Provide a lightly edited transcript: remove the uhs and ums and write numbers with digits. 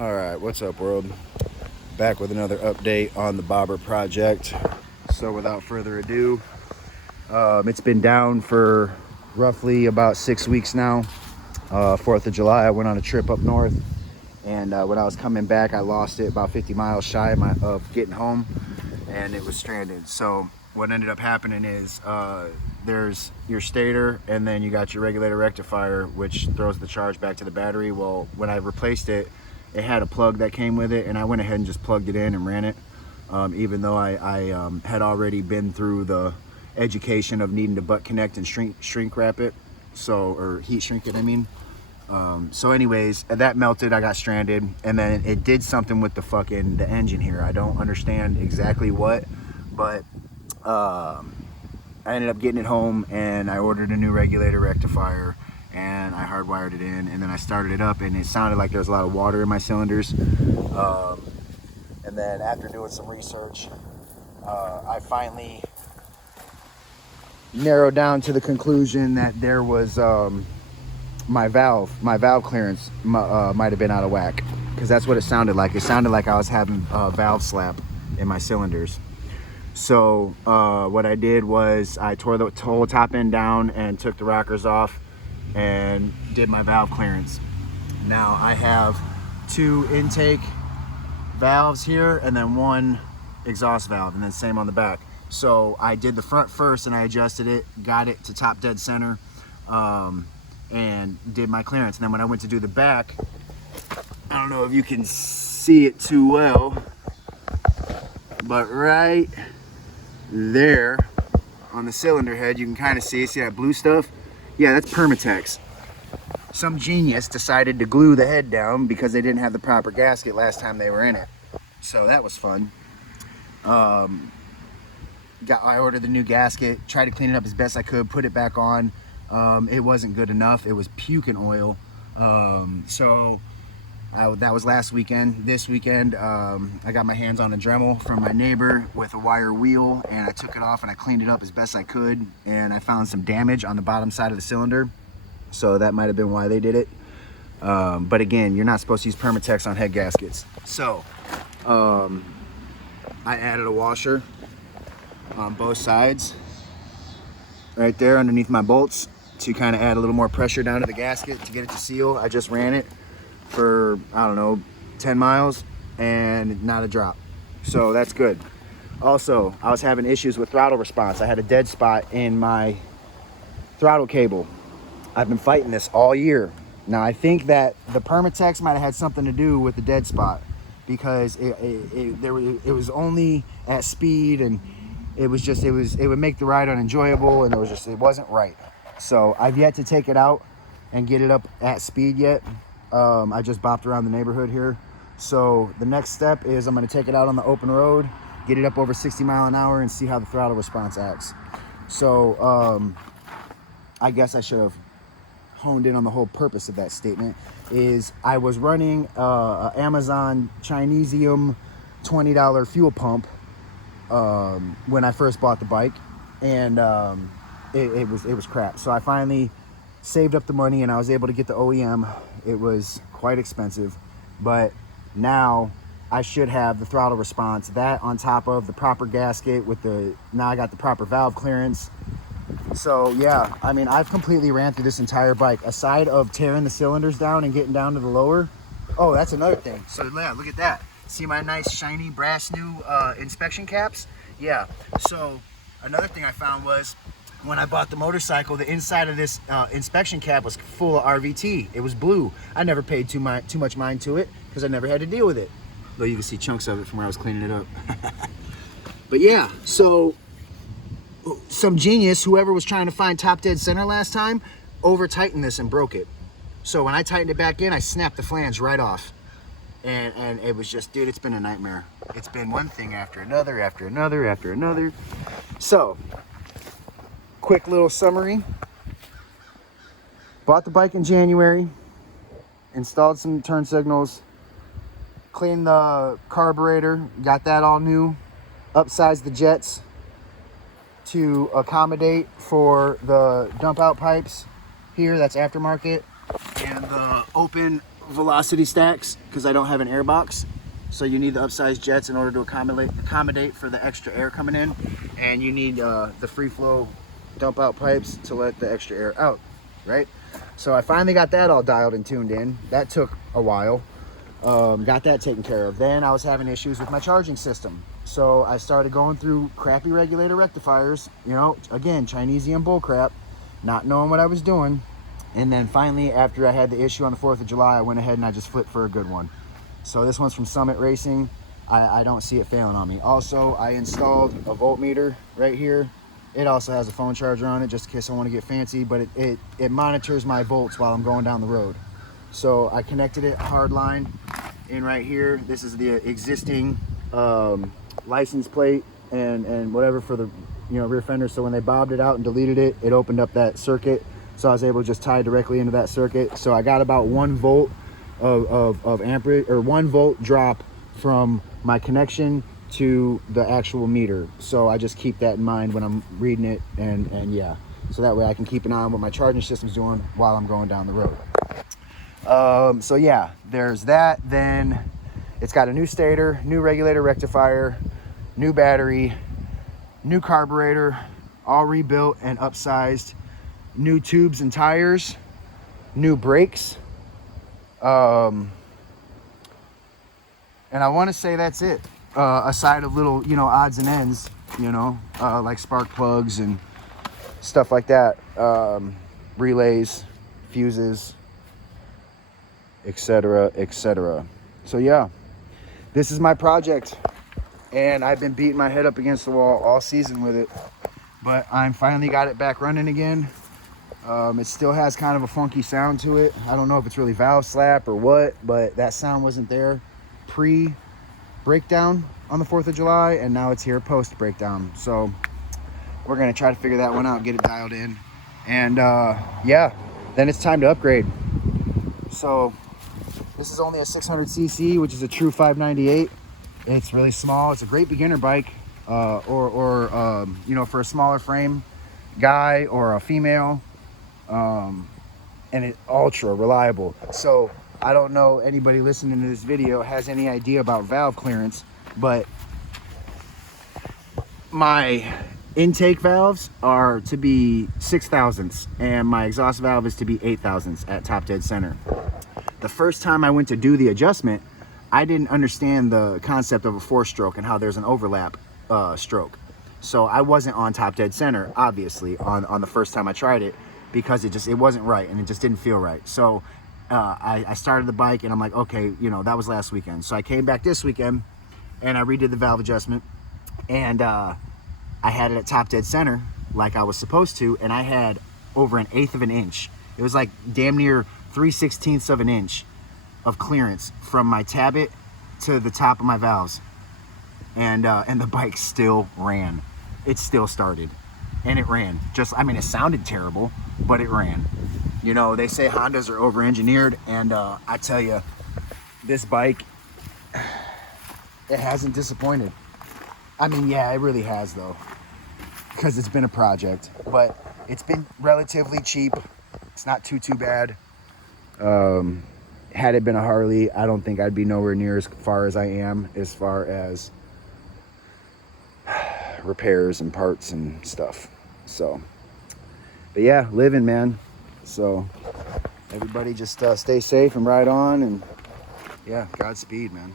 All right, what's up, world? Back with another update on the bobber project. So without further ado, it's been down for roughly about 6 weeks now. 4th of July, I went on a trip up north, and when I was coming back, I lost it about 50 miles shy of getting home, and it was stranded. So what ended up happening is there's your stator, and then you got your regulator rectifier, which throws the charge back to the battery. Well, when I replaced it, it had a plug that came with it, and I went ahead and just plugged it in and ran it, even though I had already been through the education of needing to butt connect and shrink wrap it, or heat shrink it, I mean. So anyways, that melted, I got stranded, and then it did something with the engine here. I don't understand exactly what, but I ended up getting it home, and I ordered a new regulator rectifier, and I hardwired it in, and then I started it up, and it sounded like there was a lot of water in my cylinders. And then after doing some research, I finally narrowed down to the conclusion that there was my valve clearance might have been out of whack, because that's what it sounded like. It sounded like I was having a valve slap in my cylinders. So what I did was I tore the whole top end down and took the rockers off and did my valve clearance. Now I have 2 intake valves here and then 1 exhaust valve, and then same on the back. So I did the front first, and I adjusted it, got it to top dead center, and did my clearance. And then when I went to do the back, I don't know if you can see it too well, but right there on the cylinder head, you can kind of see that blue stuff. Yeah, that's Permatex. Some genius decided to glue the head down because they didn't have the proper gasket last time they were in it. So that was fun. I ordered the new gasket, tried to clean it up as best I could, put it back on. It wasn't good enough. It was puking oil. That was last weekend. This weekend, I got my hands on a Dremel from my neighbor with a wire wheel, and I took it off and I cleaned it up as best I could, and I found some damage on the bottom side of the cylinder. So that might have been why they did it. But again, you're not supposed to use Permatex on head gaskets. So I added a washer on both sides right there underneath my bolts to kind of add a little more pressure down to the gasket to get it to seal. I just ran it for, I don't know, 10 miles and not a drop. So that's good. Also, I was having issues with throttle response. I had a dead spot in my throttle cable. I've been fighting this all year. Now, I think that the Permatex might have had something to do with the dead spot, because it was only at speed, and it would make the ride unenjoyable, and it wasn't right. So I've yet to take it out and get it up at speed yet. I just bopped around the neighborhood here. So the next step is I'm going to take it out on the open road, get it up over 60 miles an hour, and see how the throttle response acts. So I guess I should have honed in on the whole purpose of that statement. Is I was running a Amazon Chinesium $20 fuel pump when I first bought the bike, and it was crap. So I finally saved up the money, and I was able to get the OEM. It was quite expensive, but now I should have the throttle response. That on top of the proper gasket now I got the proper valve clearance. So yeah, I mean, I've completely ran through this entire bike, aside of tearing the cylinders down and getting down to the lower. Oh, that's another thing. So yeah, look at that. See my nice shiny brass new inspection caps? Yeah. So another thing I found was, when I bought the motorcycle, the inside of this inspection cap was full of RVT. It was blue. I never paid too much mind to it because I never had to deal with it. Though you can see chunks of it from where I was cleaning it up. But yeah, so some genius, whoever was trying to find top dead center last time, over tightened this and broke it. So when I tightened it back in, I snapped the flange right off. And it was just, dude, it's been a nightmare. It's been one thing after another, after another, after another. So, quick little summary. Bought the bike in January, installed some turn signals, cleaned the carburetor, got that all new, upsized the jets to accommodate for the dump out pipes here, that's aftermarket, and the open velocity stacks because I don't have an air box. So you need the upsized jets in order to accommodate for the extra air coming in. And you need the free flow dump out pipes to let the extra air out, right? So I finally got that all dialed and tuned in. That took a while. Got that taken care of. Then I was having issues with my charging system. So I started going through crappy regulator rectifiers, you know, again, Chinesian bullcrap, not knowing what I was doing. And then finally, after I had the issue on the 4th of July, I went ahead and I just flipped for a good one. So this one's from Summit Racing. I don't see it failing on me. Also, I installed a voltmeter right here. It also has a phone charger on it, just in case I want to get fancy, but it monitors my volts while I'm going down the road. So I connected it hard line in right here. This is the existing license plate and whatever for the rear fender. So when they bobbed it out and deleted it, it opened up that circuit. So I was able to just tie directly into that circuit. So I got about 1 volt of amperage, or 1 volt drop from my connection to the actual meter. So I just keep that in mind when I'm reading it, and yeah, so that way I can keep an eye on what my charging system's doing while I'm going down the road. So yeah, there's that. Then it's got a new stator, new regulator rectifier, new battery, new carburetor, all rebuilt and upsized, new tubes and tires, new brakes, and I want to say that's it, aside of little odds and ends, like spark plugs and stuff like that, relays, fuses, etc, etc. So yeah, this is my project, and I've been beating my head up against the wall all season with it, but I'm finally got it back running again. It still has kind of a funky sound to it. I don't know if it's really valve slap or what, but that sound wasn't there pre-breakdown on the 4th of July, and now it's here post-breakdown. So we're gonna try to figure that one out, get it dialed in, and yeah, then it's time to upgrade. So this is only a 600cc, which is a true 598. It's really small. It's a great beginner bike, or for a smaller frame guy or a female, and it's ultra reliable. So I don't know anybody listening to this video has any idea about valve clearance, but my intake valves are to be 6 thousandths and my exhaust valve is to be 8 thousandths at top dead center. The first time I went to do the adjustment, I didn't understand the concept of a 4-stroke and how there's an overlap stroke. So I wasn't on top dead center, obviously, on the first time I tried it, because it wasn't right and it just didn't feel right. So I started the bike and I'm like, okay, that was last weekend. So I came back this weekend and I redid the valve adjustment, and I had it at top dead center like I was supposed to, and I had over 1/8 of an inch. It was like damn near 3/16 of an inch of clearance from my tabbit to the top of my valves, and the bike still ran. It still started, and it ran. It sounded terrible, but it ran. They say Hondas are over-engineered, and I tell you, this bike, it hasn't disappointed. Yeah, it really has, though, because it's been a project, but it's been relatively cheap. It's not too bad. Had it been a Harley, I don't think I'd be nowhere near as far as I am as far as repairs and parts and stuff. So, but yeah, living, man. So everybody just stay safe and ride on, and yeah, Godspeed, man.